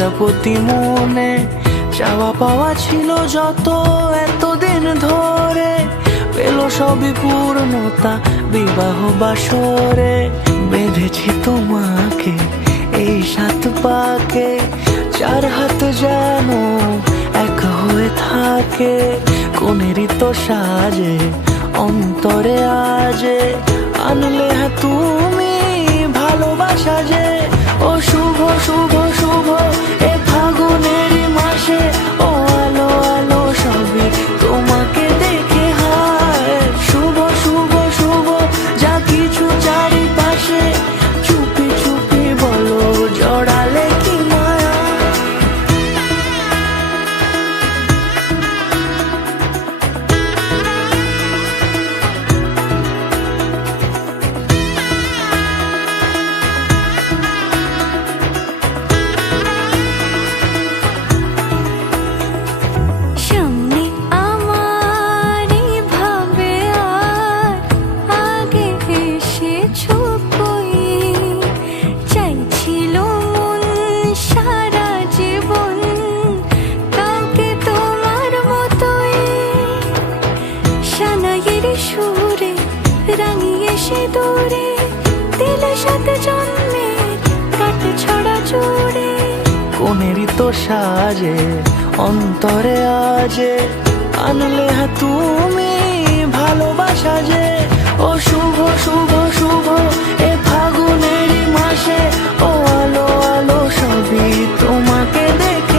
প্রজাপতি মনে চাওয়া পাওয়া ছিল যত এতদিন ধরে, পেল সবই পূর্ণতা বিবাহ বাসরে। বেঁধেছি তোমাকে এই 7 পাকে, 4 হাত যেন এক হয়ে থাকে। কোনেরই তো সাজে অন্তরে আজে আনলে তুমি ভালোবাসা যে। ও শুভ শুভ শুভ এ ফাগুনেরই মাসে, ও আলো আলো সবই তোমাকে দেখে হায়। শুভ শুভ শুভ যা কিছু চারিপাশে, চুপি চুপি বলো জড়ালে কি মায়া। সুরে রাঙিয়ে সে দূরে দিলে 7 জন্মের কাট ছড়া জুড়ে। কোনেরই তো সাজে অন্তরে আজে আনলে তুমি ভালোবাসা যে। ও শুভ শুভ শুভ এ ফাগুনেরই মাসে, ও আলো আলো সবই তোমাকে দেখে